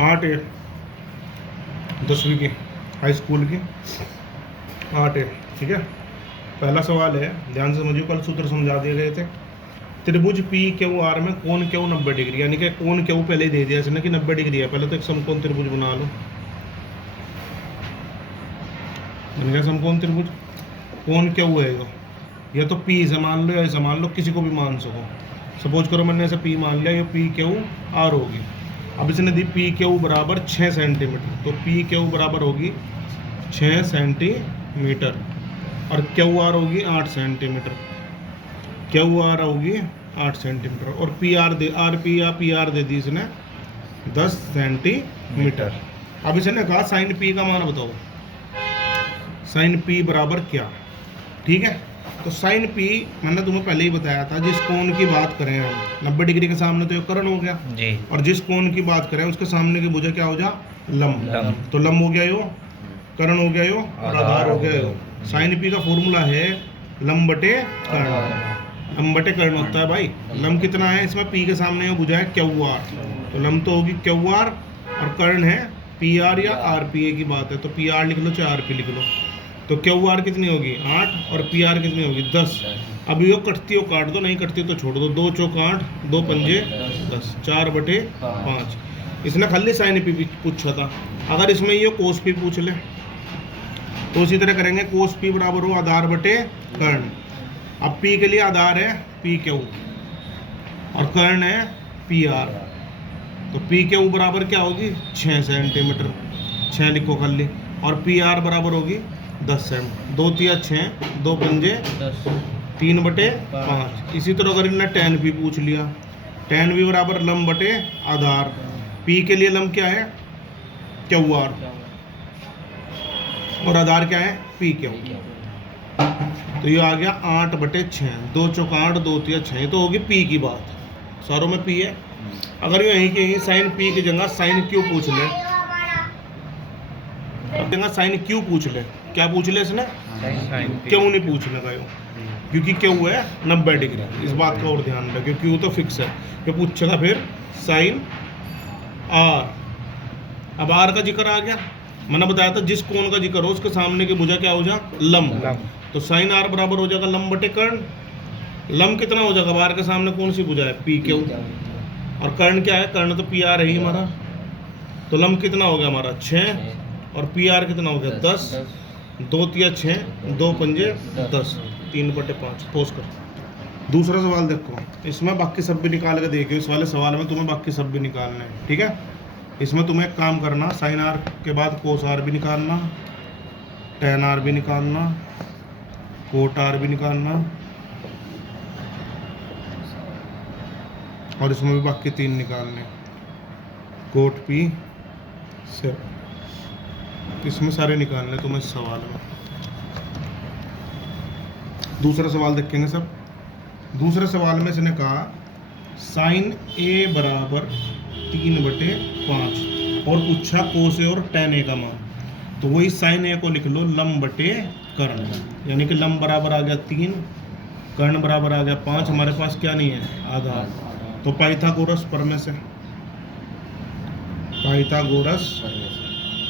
8 है 10वीं की हाई स्कूल की 8 है। ठीक है, पहला सवाल है, ध्यान से समझिए, कल सूत्र समझा दिए गए थे। त्रिभुज पी क्यू आर में कोण क्यू 90 डिग्री, यानी कि कोण क्यू पहले ही दे दिया इसने कि 90 डिग्री है। पहले तो एक समकोण त्रिभुज बना लो। बन गया समकोण त्रिभुज। कोण क्यू है, या तो पी से मान लो या ऐसा मान लो, किसी को भी मान सको। सपोज करो मैंने ऐसे पी मान लिया, ये पी क्यू आर होगी। अब इसने दी पी क्यू बराबर 6 सेंटीमीटर, तो पी क्यू बराबर होगी 6 सेंटीमीटर और क्यू आर होगी 8 सेंटीमीटर। क्यू आर होगी 8 सेंटीमीटर और पी आर दे आर पी या पी आर दे दी इसने 10 सेंटीमीटर। अब इसने कहा साइन पी का मान बताओ, साइन पी बराबर क्या। ठीक है, तो साइन पी मैंने तुम्हें पहले ही बताया था, जिस कोण की बात करें हम 90 डिग्री के सामने तो ये कर्ण हो गया जी। और जिस कोण की बात करें उसके सामने की भुजा क्या हो जा, लंब। तो लंब हो गया यो, कर्ण हो गया यो और आधार हो गया यो। साइन पी का फॉर्मूला है लंब बटे कर्ण। लंब बटे कर्ण होता है भाई। लंब कितना है इसमें, पी के सामने ये भुजा है क्यू आर, तो लंब तो होगी क्यू आर और कर्ण है पी आर या आर पी ए की बात है, तो पी आर लिख लो चाहे आर पी लिख लो। तो क्यू आर कितनी होगी 8 और पी आर कितनी होगी 10। अब ये कटती हो काट दो, नहीं कटती तो छोड़ दो। 2 चौक 8, 2 पंजे 10, 4 बटे 5। इसने खाली साइन पी पूछा था। अगर इसमें ये कोस पी पूछ ले तो उसी तरह करेंगे, कोस पी बराबर हो आधार बटे कर्ण। अब पी के लिए आधार है पी क्यू और कर्ण है पी आर, तो पी क्यू बराबर क्या होगी 6 सेंटीमीटर, 6 लिखो खाली, और पी आर बराबर होगी 10 सेंट। 2 तिया 6, 2 पंजे 3 बटे 5। इसी तरह अगर इन्हें tan भी पूछ लिया, tan भी बराबर लंब बटे आधार। P के लिए लंब क्या है क्यू आर और आधार क्या है P क्यू। तो ये आ गया 8 बटे 6, 2 चौक 8, 2 तिया 6, तो होगी P की बात। सारों में P है। अगर ये यहीं के यहीं साइन P की जगह साइन क्यू पूछ ले, जगह साइन क्यू पूछ ले, क्या पूछ ले इसने, क्यों नहीं पूछने का यो, क्योंकि क्यों है 90 डिग्री। इस बात का और ध्यान रखिए, क्यों तो फिक्स है। ये पूछेगा फिर साइन आर। अब आर का जिक्र आ गया, मैंने बताया था जिस कोण का जिक्र हो उसके सामने की भुजा क्या हो जा, लंब। तो साइन आर बराबर हो जाएगा लंब बटे कर्ण। लंब कितना हो जाएगा, आर के सामने कौन सी भुजा है पी क्यू, और कर्ण क्या है, कर्ण तो पी आर है ही हमारा। तो लंब कितना हो गया हमारा 6 और पी आर कितना हो गया 10। 2 तिया 6, 2 पंजे 10, 3 बटे 5। पोस कर। दूसरा सवाल देखो, इसमें बाकी सब भी निकाल के देखिए। इस वाले सवाल में तुम्हें बाकी सब भी निकालना है। ठीक है, इसमें तुम्हें एक काम करना, साइन आर के बाद कोस आर भी निकालना, टेन आर भी निकालना, कोट आर भी निकालना, और इसमें भी बाकी 3 निकालने, कोट पी से। इसमें सारे निकालने तुम्हें इस सवाल में। दूसरा सवाल देखेंगे सब। दूसरे सवाल में इसने कहा साइन ए बराबर 3 बटे 5 और पूछा कोस ए और टेन ए का मान। तो वही साइन ए को लिख लो लंब बटे कर्ण, यानी कि लंब बराबर आ गया 3, कर्ण बराबर आ गया 5। हमारे पास क्या नहीं है, आधार। तो पाइथागोरस प्रमेय से, पाइथागोरस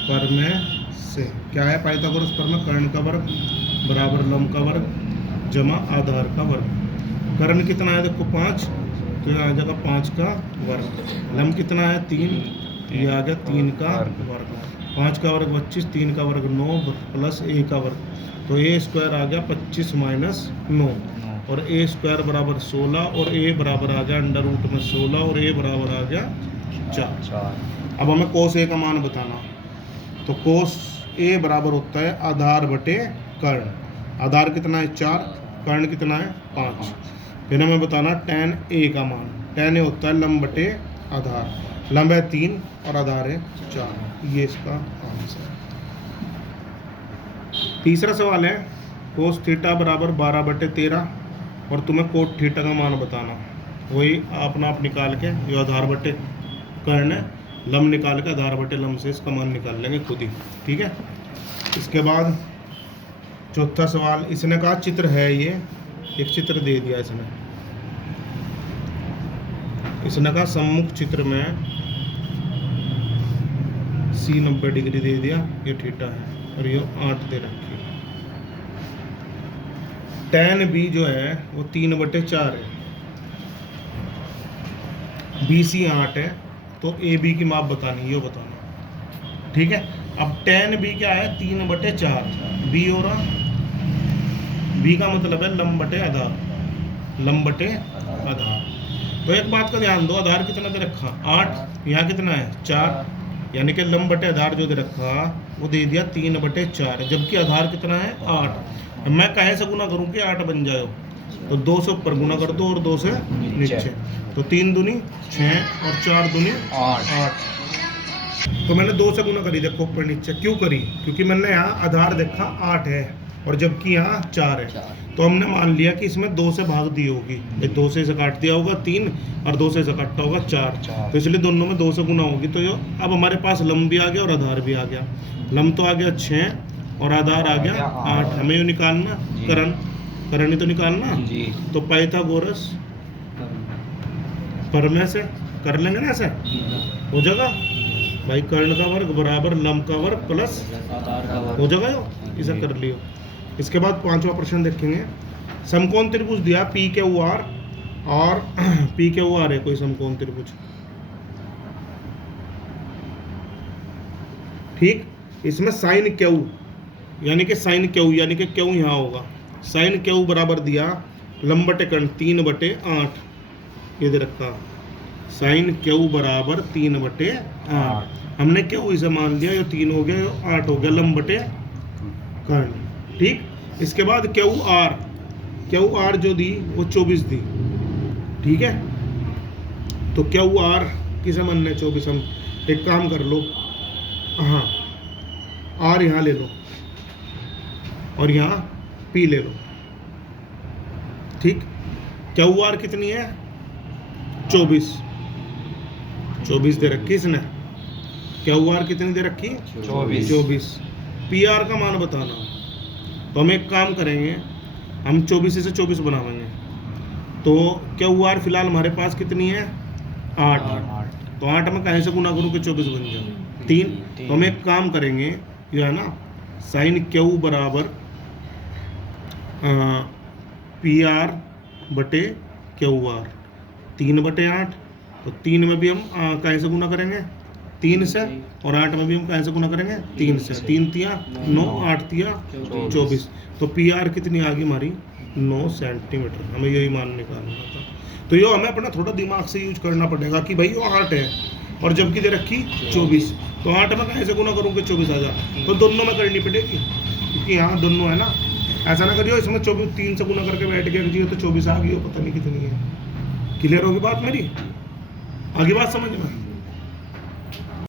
प्रमेय से क्या है, पाइथागोरस प्रमेय कर्ण का वर्ग बराबर लंब का वर्ग जमा आधार का वर्ग। कर्ण कितना है देखो 5, तो ये आ जाएगा 5 का वर्ग। लंब कितना है 3, ये आ गया 3 का वर्ग। 5 का वर्ग 25, 3 का वर्ग 9 प्लस a का वर्ग, तो a स्क्वायर आ गया 25 माइनस 9, और a स्क्वायर बराबर 16 और a बराबर आ गया अंडर रूट में 16 और a बराबर आ गया 4। अब हमें कोस a का मान बताना, तो कोस a बराबर होता है आधार बटे कर्ण। आधार कितना है 4, कर्ण कितना है 5। फिर हमें बताना tan a का मान। tan a होता है लंब बटे आधार, लंब है 3 और आधार है 4। ये इसका आंसर। तीसरा सवाल है कोस थीटा बराबर 12 बटे 13 और तुम्हें कोट थीटा का मान बताना। वही अपना आप निकाल के, जो आधार बटे कर्ण है, लंब निकाल के आधार बटे लंब से इसका मान निकाल लेंगे खुद ही। ठीक है, इसके बाद चौथा सवाल, इसने कहा चित्र है ये, एक चित्र दे दिया इसने कहा सम्मुख चित्र में सी 90 डिग्री दे दिया, ये थीटा है और ये 8 दे रखी। tan बी जो है वो 3/4 है, BC 8 है, तो AB की माप बतानी, ये बताना, ठीक है। अब tan B क्या है 3/4, B हो रहा, B का मतलब है लंब बटे आधार, लंब बटे आधार। तो एक बात का ध्यान दो, आधार कितना दे रखा 8, यहाँ कितना है 4, यानी कि लंब बटे आधार जो दे रखा वो दे दिया 3/4, जबकि आधार कितना है 8। मैं कहे से गुना करूँ कि 8 बन जाए, तो 2 से ऊपर गुना कर दो और 2 से नीचे, तो 3 दूनी 6 और 4 दूनी 8। तो मैंने 2 से गुना करी, देखो ऊपर नीचे क्यों करी, क्योंकि मैंने यहाँ आधार देखा 8 है और जबकि यहाँ 4 है, तो हमने मान लिया कि इसमें 2 से भाग दी होगी, 2 से इसे काट दिया होगा 3 और 2 से इसे काटता होगा 4, तो इसलिए दोनों में 2 से गुना होगी। तो यो अब हमारे पास लंब भी आ गया और आधार भी आ गया, लंब तो आ गया 6 और आधार आ गया 8। हमें यो निकालना करण ही तो निकालना, तो पाइथागोरस प्रमेय से कर लेंगे ना, ऐसे हो जाएगा भाई, कर्ण का वर्ग बराबर लंब का वर्ग प्लस हो जाएगा, यो इसे कर लियो। इसके बाद 5वां प्रश्न देखेंगे, समकोण त्रिभुज दिया PQR और PQR है कोई समकोण त्रिभुज, ठीक। इसमें साइन क्यू यानी कि क्यू यहाँ होगा, साइन क्यू बराबर दिया लंब बटे कर्ण 3/8, ये दे रखा, साइन क्यू बराबर 3/8, हमने क्यू इसे मान लिया, ये 3 हो गया, ये 8 हो गया, लंब बटे कर्ण, ठीक। इसके बाद क्यू आर जो दी वो 24 दी, ठीक है। तो क्यू आर किसे मानने 24, हम एक काम कर लो, हाँ आर यहाँ ले लो और यहाँ पी ले लो, ठीक। क्यू आर कितनी है 24 दे रखी इसने, क्यू आर कितनी दे रखी 24। पी आर का मान बताना, तो हम एक काम करेंगे, हम 24 से 24 बनाएंगे, तो क्यू आर फिलहाल हमारे पास कितनी है 8, तो 8 में कहीं से गुना करूँ कि 24 बन जाए 3, तो हम एक काम करेंगे, ये है ना साइन क्यू बराबर PR बटे क्यू आर 3/8, तो 3 में भी हम कहीं से गुना करेंगे 3 से, और 8 में भी हम कहीं से गुना करेंगे 3 से, 3 तिया 9, 8 तिया 24, तो PR कितनी आ गई हमारी 9 सेंटीमीटर। हमें यही मान निकालना था, तो ये हमें अपना थोड़ा दिमाग से यूज करना पड़ेगा कि भाई वो 8 है और जबकि दे रखी 24, तो 8 में कहीं से गुना करूँ कि 24 आ जाए, तो दोनों में करनी पड़ेगी, क्योंकि यहाँ दोनों है ना, ऐसा ना करियो इसमें 3 से गुना करके बैठ गया तो 24 आ गई हो, पता नहीं कितनी है। क्लियर होगी बात मेरी, आगे बात समझ में।